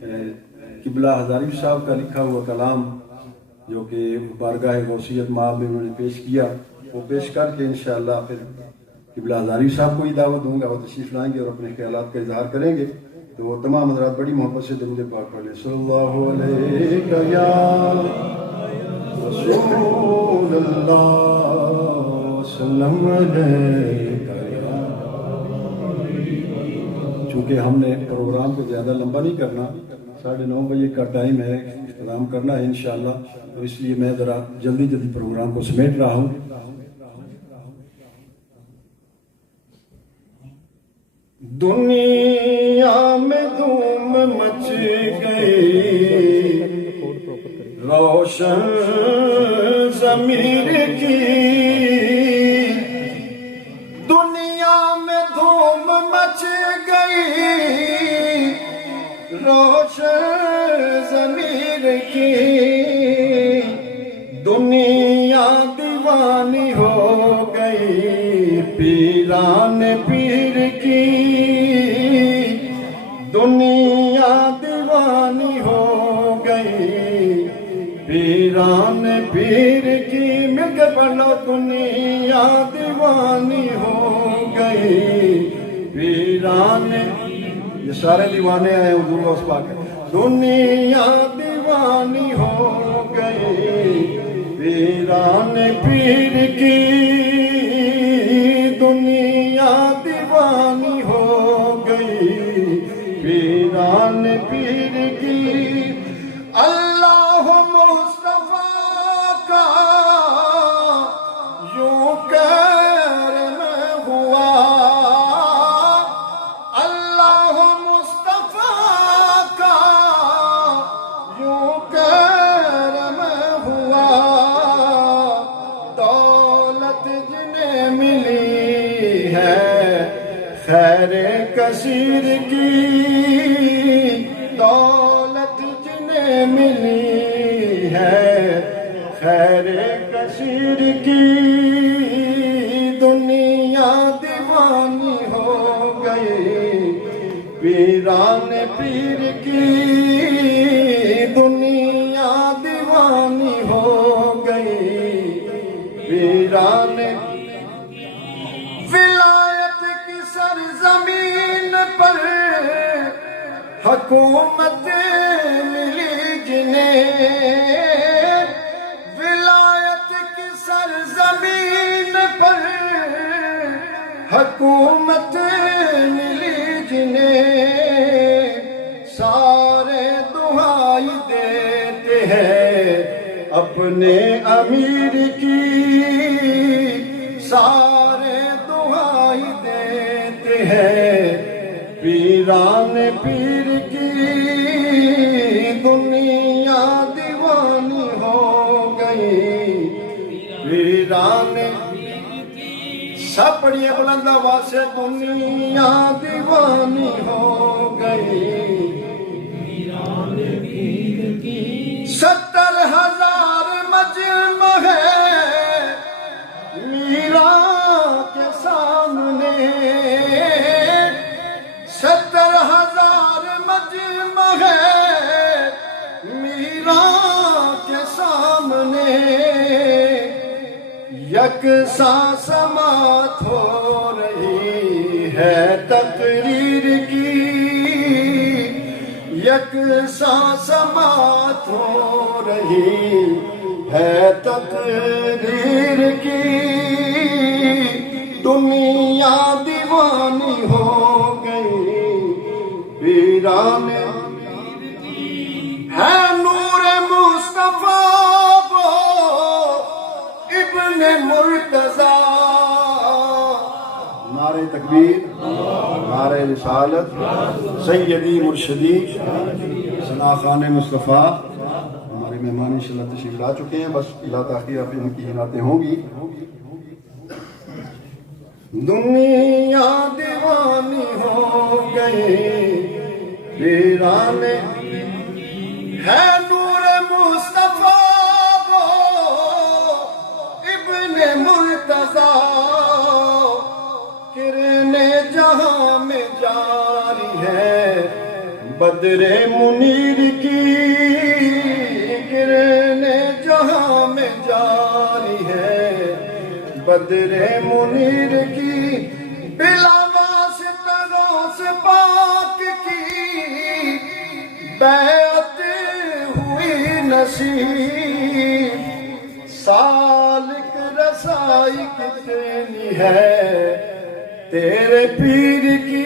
قبلہ ہزاری صاحب کا لکھا ہوا کلام جو کہ بارگاہ غوثیت مآب میں انہوں نے پیش کیا، وہ پیش کر کے انشاءاللہ پھر قبلہ ہزاری صاحب کو ہی دعوت دوں گا، وہ تشریف لائیں گے اور اپنے خیالات کا اظہار کریں گے۔ تو وہ تمام حضرات بڑی محبت سے درود پاک پڑھ لیں۔ صلی اللہ علیہ یا رسول اللہ وسلم علیہ۔ چونکہ ہم نے پروگرام کو زیادہ لمبا نہیں کرنا، 9:30 بجے کا ٹائم ہے، اختتام کرنا ہے انشاءاللہ، تو اس لیے میں ذرا جلدی پروگرام کو سمیٹ رہا ہوں۔ دنیا میں دھوم مچ گئی روشن ضمیر کی، دنیا میں دھوم مچ گئی روشن ضمیر کی، دنیا دیوانی ہو گئی پیران پیر کی، دنیا دیوانی ہو گئی پیران پیر کی، مل کے پڑھ لو، دنیا دیوانی ہو گئی پیران، یہ سارے دیوانے آئے حضور غوث پاک ہے۔ دنیا دیوانی ہو گئی پیران پیر کی، دنیا دیوانی ہو گئی پیران پیر کی۔ اللہ مصطفیٰ کا یوں کر میں ہوا، اللہ مصطفیٰ کا یوں کر میں ہوا، دولت جنہیں ملی ہے خیر کثیر کی، دولت جنہیں ملی ہے خیر کثیر کی، دنیا دیوانی ہو گئی پیران پیر کی، دنیا دیوانی ہو گئی پیران، ولایت کی سرزمین پر حکومت ملی جنہیں، ولایت کی سرزمین پر حکومت ملی جنہیں، سارے دعائی دیتے ہیں اپنے امیر کی، سارے دعائی دیتے ہیں پیران پیر کی، دنیا دیوانی ہو گئی پیران، سب پڑھیے بلند آواز سے، دنیا دیوانی ہو گئی پیران پیر کی، 70,000 مجمع ہے میرا کے سامنے، 70,000 مجمع ہے میرا کے سامنے، یکساں سماعت ہو رہی ہے تقریر کی، یکساں سماعت ہو رہی ہے تقریر کی، دنیا دیوانی ہو گئی پیران، ہے نور مصطفیٰ وہ ابن مرتضیٰ، نعرہ تکبیر، نعرہ رسالت، سیدی مرشدی ثنا خان مصطفیٰ۔ ہمارے مہمان انشاءاللہ تشریف لا چکے ہیں، بس لا تاخیر اب ان کی عنایتیں ہوں گی۔ دنیا دیوانی ہو گئی پیران، ہے نور مصطفیٰ وہ ابن مرتضیٰ، کرن جہاں میں جاری ہے بدر منیر بدر منیر کی بلا واسطہ غوث پاک کی بیعت ہوئی نصیب سالک رسائی کتنی ہے تیرے پیر کی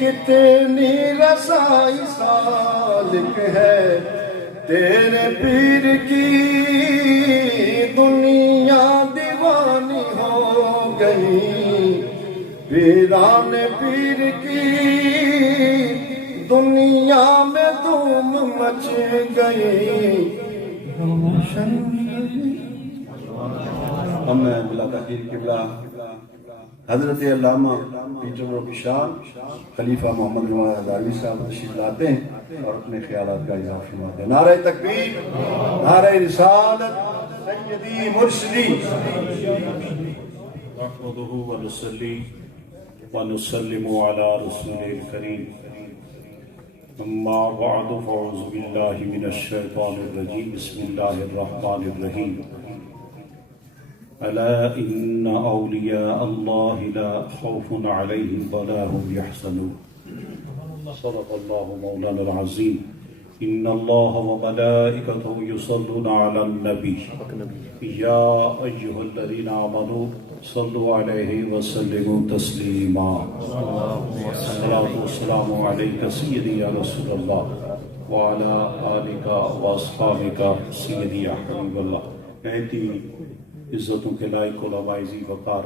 کتنی رسائی سالک ہے تیرے پیر کی دنیا دیوانی ہو گئی پیران پیر کی دنیا میں دھوم مچ گئی ہم بلا تاخیر قبلہ حضرت علامہ پیٹر روبیشان خلیفہ محمد رضا ہزاروی صاحب تشریف لاتے ہیں اور اپنے خیالات کا اظہار فرماتے ہیں. نعرہ تکبیر، نعرہ رسالت، سیدی مرشدی. نحمده ونصلي ونسلم على رسوله الكريم اما بعد فاعوذ بالله من الشيطان الرجيم بسم الله الرحمن الرحيم الا ان اولياء الله لا خوف عليهم ولا هم يحزنون صدق الله مولانا العظيم. ان الله وملائكته يصلون على النبي يا ايها الذين امنوا صلوا عليه وسلموا تسليما. الصلاة والسلام عليك سيدي يا رسول الله وعلى آلك واصحابك سيدي يا حبيب الله. نہایتی عزتوں کے لائق علماء ذی وقار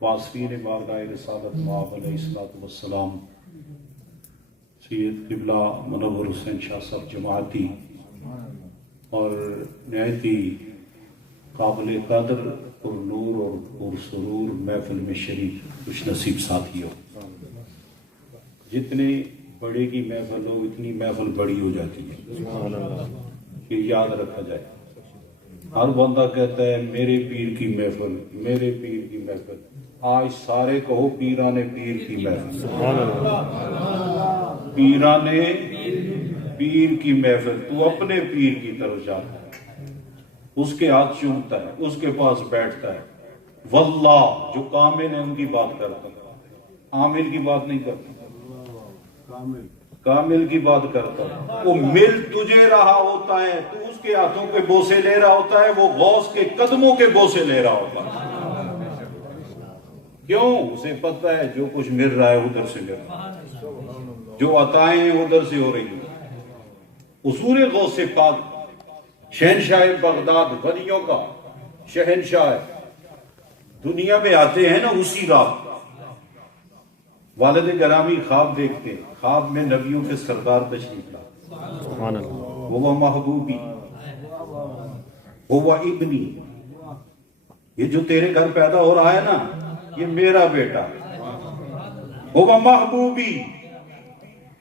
واصفین بارگاہ رسالت مآب علیہ الصلوۃ والسلام سید قبلہ منور حسین شاہ صاحب جماعتی اور نہایتی قابل قدر اور نور اور سرور محفل میں شریک خوش نصیب ساتھیوں. جتنے بڑے کی محفل ہو اتنی محفل بڑی ہو جاتی ہے، یہ یاد رکھا جائے. ہر بندہ کہتا ہے میرے پیر کی محفل، میرے پیر کی محفل. آج سارے کہو پیرانے پیر کی محفل، پیرانے پیر کی محفل. تو اپنے پیر کی طرف جاتا ہے، اس کے ہاتھ چومتا ہے، اس کے پاس بیٹھتا ہے. واللہ جو کامل ہے ان کی بات کرتا ہے، عامل کی بات نہیں کرتا، کامل کی بات کرتا ہے. وہ مل تجھے رہا ہوتا ہے، تو اس کے ہاتھوں کے بوسے لے رہا ہوتا ہے، وہ غوث کے قدموں کے بوسے لے رہا ہوتا ہے. کیوں؟ اسے پتہ ہے جو کچھ مل رہا ہے ادھر سے مل رہا ہے، جو عطائیں ہیں ادھر سے ہو رہی ہیں. حضور غوث پاک شہنشاہ بغداد ولیوں کا شہنشاہ دنیا میں آتے ہیں نا اسی رات والد گرامی خواب دیکھتے ہیں، خواب میں نبیوں کے سردار تشریف لاتے، وہ محبوبی وہ ابنی، یہ جو تیرے گھر پیدا ہو رہا ہے نا یہ میرا بیٹا ہے. وہ محبوبی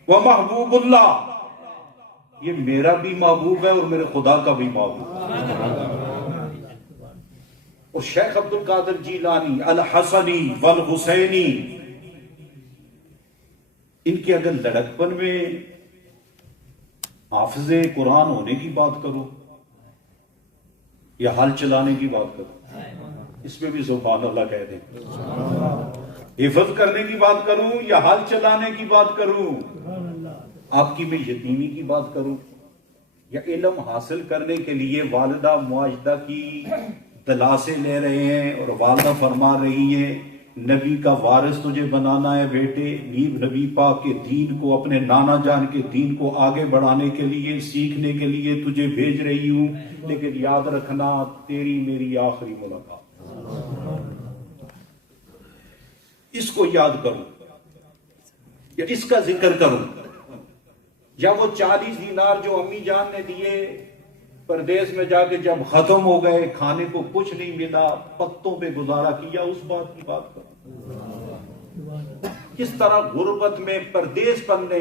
وہ محبوب اللہ، یہ میرا بھی محبوب ہے اور میرے خدا کا بھی محبوب ہے. اور شیخ عبد القادر جیلانی الحسنی والحسینی، ان کے اگر لڑکپن میں حافظ قرآن ہونے کی بات کرو یا حل چلانے کی بات کرو، اس میں بھی سبحان اللہ کہہ دیں. حفظ کرنے کی بات کروں یا حل چلانے کی بات کروں، آپ کی میں یتیمی کی بات کروں یا علم حاصل کرنے کے لیے والدہ معاجدہ کی دلاسے لے رہے ہیں اور والدہ فرما رہی ہیں نبی کا وارث تجھے بنانا ہے بیٹے، نبی پاک کے دین کو، اپنے نانا جان کے دین کو آگے بڑھانے کے لیے، سیکھنے کے لیے تجھے بھیج رہی ہوں، لیکن یاد رکھنا تیری میری آخری ملاقات. اس کو یاد کروں یا اس کا ذکر کروں، یا وہ 40 دینار جو امی جان نے دیے پردیس میں جا کے جب ختم ہو گئے، کھانے کو کچھ نہیں ملا، پتوں پہ گزارا کیا، اس بات کی بات کروں. کس طرح غربت میں پردیس پننے،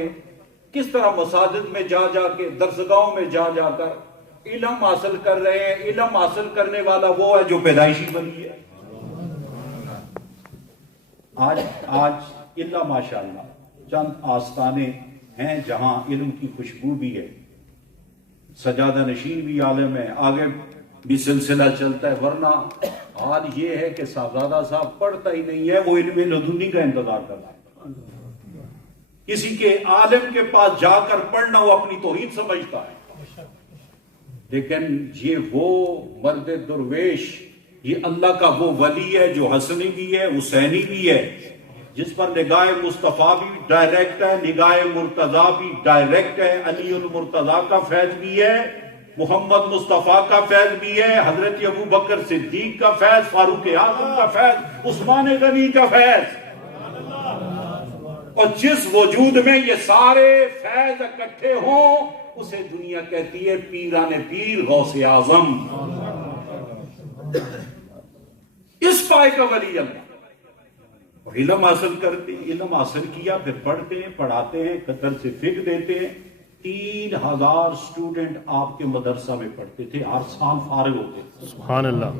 کس طرح مساجد میں جا جا کے، درسگاہوں میں جا جا کر علم حاصل کر رہے ہیں. علم حاصل کرنے والا وہ ہے جو پیدائشی بنی ہے. آج اللہ ماشاءاللہ چند آستانے ہیں جہاں علم کی خوشبو بھی ہے، سجادہ نشین بھی عالم ہے، آگے بھی سلسلہ چلتا ہے. ورنہ حال یہ ہے کہ صاحبزادہ صاحب پڑھتا ہی نہیں ہے، وہ علم لدنی کا انتظار کر رہا ہے، کسی کے عالم کے پاس جا کر پڑھنا وہ اپنی توحید سمجھتا ہے۔ لیکن یہ وہ مرد درویش، یہ اللہ کا وہ ولی ہے جو حسنی بھی ہے حسینی بھی ہے، جس پر نگاہ مصطفیٰ بھی ڈائریکٹ ہے، نگاہ مرتضیٰ بھی ڈائریکٹ ہے، علی المرتضیٰ کا فیض بھی ہے، محمد مصطفیٰ کا فیض بھی ہے، حضرت ابو بکر صدیق کا فیض، فاروق اعظم کا فیض، عثمان غنی کا فیض۔ اور جس وجود میں یہ سارے فیض اکٹھے ہوں اسے دنیا کہتی ہے پیران پیر غوث اعظم، اس پائے کا ولی اللہ۔ اور علم حاصل کرتے، علم حاصل کیا، پھر پڑھتے ہیں، پڑھاتے ہیں، قطر سے فقہ دیتے ہیں۔ 3000 سٹوڈنٹ آپ کے مدرسہ میں پڑھتے تھے، ہر سال فارغ ہوتے تھے۔ سبحان اللہ۔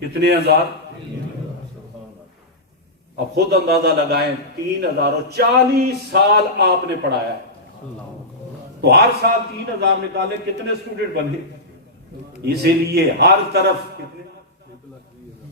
کتنے ہزار؟ اب خود اندازہ لگائیں، 3000 اور 40 سال آپ نے پڑھایا ہے، تو ہر سال 3000 نکالے، کتنے سٹوڈنٹ بنے؟ اسی لیے ہر طرف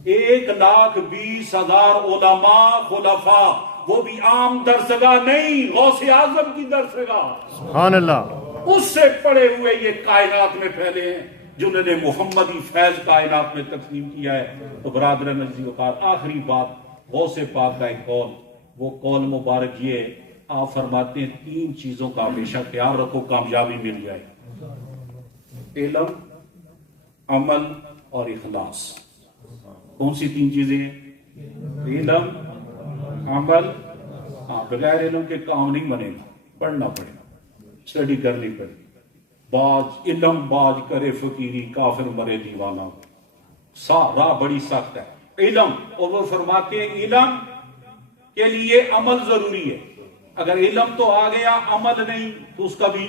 1,20,000 علماء خلفاء، وہ بھی عام درسگاہ نہیں، غوث اعظم کی درسگاہ، سبحان اللہ، اس سے پڑے ہوئے یہ کائنات میں پھیلے ہیں، جنہوں نے محمدی فیض کائنات میں تقسیم کیا ہے۔ تو برادران عزیز وقار، آخری بات غوث پاک کا ایک قول، وہ قول مبارک یہ ہے، آپ فرماتے ہیں 3 چیزوں کا ہمیشہ خیال رکھو، کامیابی مل جائے: علم، عمل اور اخلاص۔ کون سی 3 چیزیں ہیں؟ علم، عمل، بغیر علم کے کام نہیں بنے گا، پڑھنا پڑے گا، اسٹڈی کرنی پڑے گی۔ باج علم باج کرے فقیری، کافر مرے دیوانہ، راہ بڑی سخت ہے۔ علم، اور وہ فرماتے ہیں علم کے لیے عمل ضروری ہے، اگر علم تو آ گیا عمل نہیں تو اس کا بھی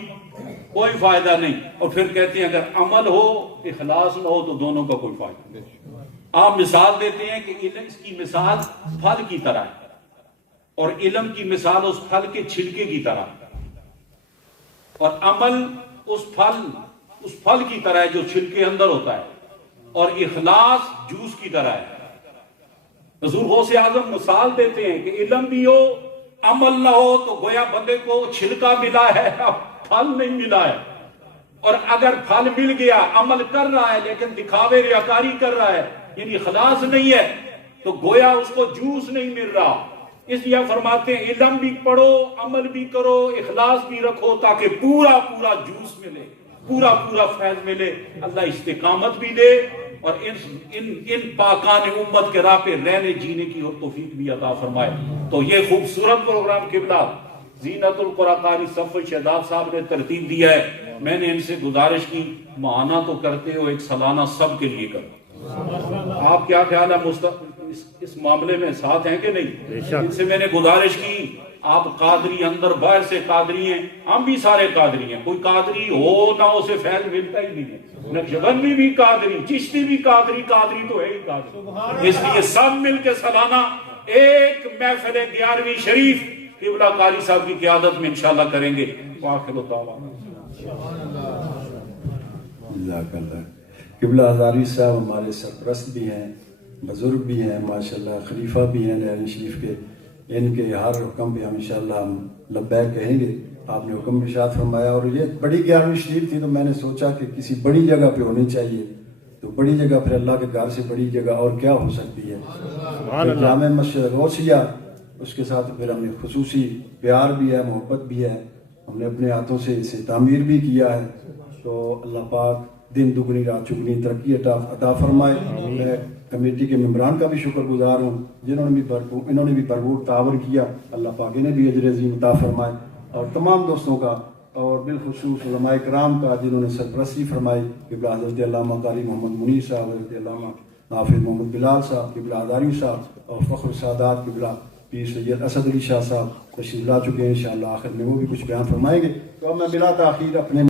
کوئی فائدہ نہیں۔ اور پھر کہتے ہیں اگر عمل ہو اخلاص نہ ہو تو دونوں کا کوئی فائدہ نہیں۔ آپ مثال دیتے ہیں کہ علم، اس کی مثال پھل کی طرح ہے، اور علم کی مثال اس پھل کے چھلکے کی طرح ہے، اور عمل اس پھل کی طرح ہے جو چھلکے اندر ہوتا ہے، اور اخلاص جوس کی طرح ہے۔ حضور غوث اعظم مثال دیتے ہیں کہ علم بھی ہو عمل نہ ہو تو گویا بندے کو چھلکا ملا ہے، پھل نہیں ملا ہے، اور اگر پھل مل گیا، عمل کر رہا ہے لیکن دکھاوے ریاکاری کر رہا ہے، یعنی اخلاص نہیں ہے، تو گویا اس کو جوس نہیں مل رہا۔ اس لیے فرماتے ہیں علم بھی پڑھو، عمل بھی کرو، اخلاص بھی رکھو، تاکہ پورا پورا جوس ملے، پورا پورا فیض ملے، اللہ استقامت بھی دے، اور ان پاکان امت کے راہ پہ رہنے جینے کی اور توفیق بھی عطا فرمائے۔ تو یہ خوبصورت پروگرام قبلہ زینت القرآن قاری صف شہزاد صاحب نے ترتیب دیا ہے، میں نے ان سے گزارش کی ماہانہ تو کرتے ہو، ایک سالانہ سب کے لیے کرو۔ آپ کیا خیال ہے اس معاملے میں ساتھ ہیں کہ نہیں؟ ان سے میں نے گزارش کی، آپ قادری اندر باہر سے قادری ہیں، ہم بھی سارے قادری ہیں، کوئی قادری ہو نہ اسے فیض ملتا ہی نہیں ہے، نقشبندی بھی قادری، چشتی بھی قادری، قادری تو ہے ہی قادری۔ اس لیے سب مل کے سالانہ ایک محفل 11ویں شریف قبلہ قاری صاحب کی قیادت میں انشاءاللہ کریں گے۔ وآخر دعوانا جزاک اللہ۔ قبلہ ہزاری صاحب ہمارے سرپرست بھی ہیں، بزرگ بھی ہیں ماشاءاللہ، خلیفہ بھی ہیں نہرین شریف کے، ان کے ہر حکم پہ ہم انشاءاللہ ہم لبیک کہیں گے۔ آپ نے حکم ارشاد فرمایا، اور یہ بڑی 11ویں شریف تھی تو میں نے سوچا کہ کسی بڑی جگہ پہ ہونی چاہیے، تو بڑی جگہ پھر اللہ کے گھر سے بڑی جگہ اور کیا ہو سکتی ہے؟ جامع مسجد غوثیہ، اس کے ساتھ پھر ہمیں خصوصی پیار بھی ہے، محبت بھی ہے، ہم نے اپنے ہاتھوں سے اسے تعمیر بھی کیا ہے۔ تو اللہ پاک دن دگنی رات چگنی ترقی عطا فرمائے۔ میں کمیٹی کے ممبران کا بھی شکر گزار ہوں، انہوں نے بھی بھرپور تعاون کیا، اللہ پاک انہیں بھی اجر عظیم عطا فرمائے، اور تمام دوستوں کا، اور بالخصوص علماء کرام کا جنہوں نے سرپرستی فرمائی، قبلہ حضرت علامہ قاری محمد منیر صاحب، حضرت علامہ نافذ محمد بلال صاحب، قبلہ ہزاری صاحب، اور فخر سادات قبلہ پیر سید اسد علی شاہ صاحب تشریف لا چکے ہیں، انشاءاللہ آخر میں وہ بھی کچھ بیان فرمائیں گے۔ تو اب میں بلا تاخیر اپنے